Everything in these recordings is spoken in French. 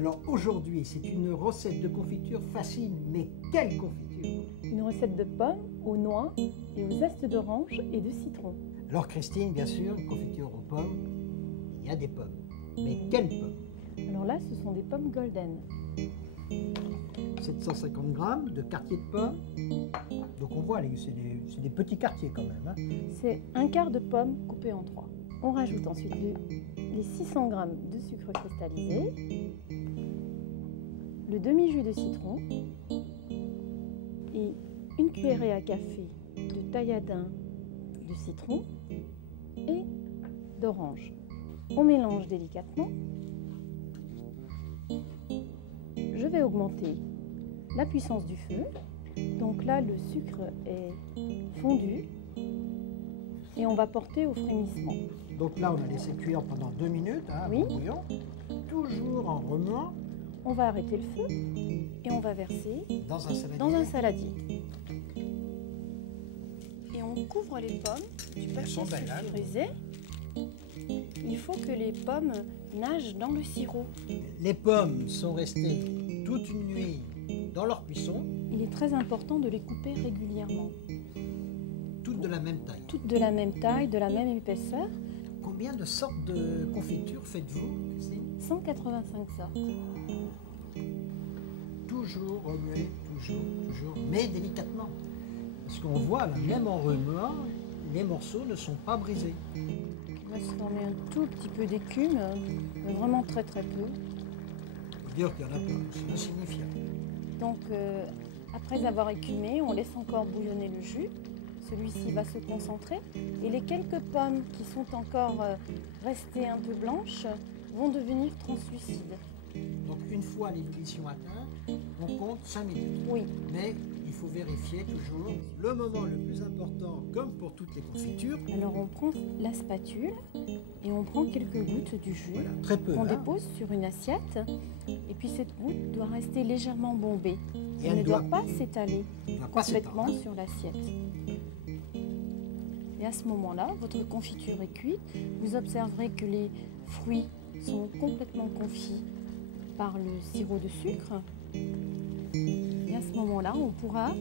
Alors aujourd'hui, c'est une recette de confiture facile, mais quelle confiture! Une recette de pommes, aux noix et aux zestes d'orange et de citron. Alors Christine, bien sûr, une confiture aux pommes, il y a des pommes. Mais quelles pommes? Alors là, ce sont des pommes golden. 750 grammes de quartier de pommes. Donc on voit, c'est des petits quartiers quand même. Hein. C'est un quart de pomme coupé en trois. On rajoute ensuite les 600 grammes de sucre cristallisé, le demi-jus de citron et une cuillerée à café de tailladin de citron et d'orange. On mélange délicatement. Je vais augmenter la puissance du feu. Donc là, le sucre est fondu et on va porter au frémissement. Donc là, on a laissé cuire pendant 2 minutes, hein, Oui. avant bouillon, toujours en remuant. On va arrêter le feu et on va verser Dans un saladier. dans un saladier. Et on couvre les pommes du papier sont belles, hein. sulfurisé. Il faut que les pommes nagent dans le sirop. Les pommes sont restées toute une nuit dans leur cuisson, Il est très important de les couper régulièrement. toutes de la même taille. Toutes de la même taille, de la même épaisseur. Combien de sortes de confitures faites-vous, Christine? 185 sortes. Toujours remuer, toujours, mais délicatement. Parce qu'on voit, là, même en remuant, les morceaux ne sont pas brisés. Il va se former un tout petit peu d'écume, mais vraiment très très peu. Dire qu'il y en a pas, c'est insignifiant. Donc après avoir écumé, on laisse encore bouillonner le jus. Celui-ci va se concentrer et les quelques pommes qui sont encore restées un peu blanches vont devenir translucides. Donc une fois l'ébullition atteinte, on compte 5 minutes. Oui, Mais il faut vérifier toujours. Le moment le plus important, comme pour toutes les confitures, alors on prend la spatule et on prend quelques gouttes du jus voilà, très peu. qu'on hein. dépose sur une assiette. Et puis cette goutte doit rester légèrement bombée. Et Elle elle ne doit- doit pas s'étaler Il ne va pas complètement s'étendre, hein. sur l'assiette. Et à ce moment-là, votre confiture est cuite. Vous observerez que les fruits sont complètement confits par le sirop de sucre. Et à ce moment-là, on pourra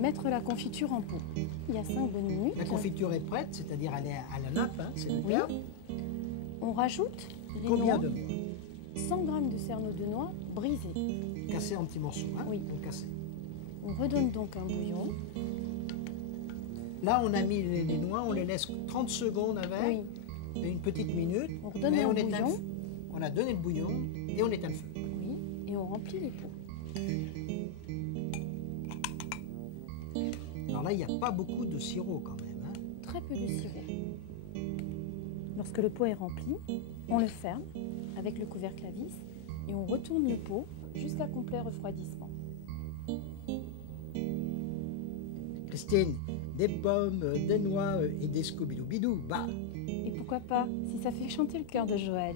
mettre la confiture en pot. Il y a 5 bonnes minutes. La confiture est prête, c'est-à-dire elle est à la nappe, hein, c'est le Oui. terme. On rajoute les Combien noix, de noix? 100 g de cerneaux de noix brisés. Cassés en petits morceaux, hein, Oui. pour casser. On redonne donc un bouillon. Là, on a mis les noix, on les laisse 30 secondes avec, Oui, et une petite minute. on redonne mais un on éteint le bouillon. feu. On a donné le bouillon et on éteint le feu. Oui, et on remplit les pots. Alors là, il n'y a pas beaucoup de sirop quand même. Hein. Très peu de sirop. Lorsque le pot est rempli, on le ferme avec le couvercle à vis et on retourne le pot jusqu'à complet refroidissement. Christine, des pommes, des noix et des scooby-doo-bidou, bah Et pourquoi pas, si ça fait chanter le cœur de Joël.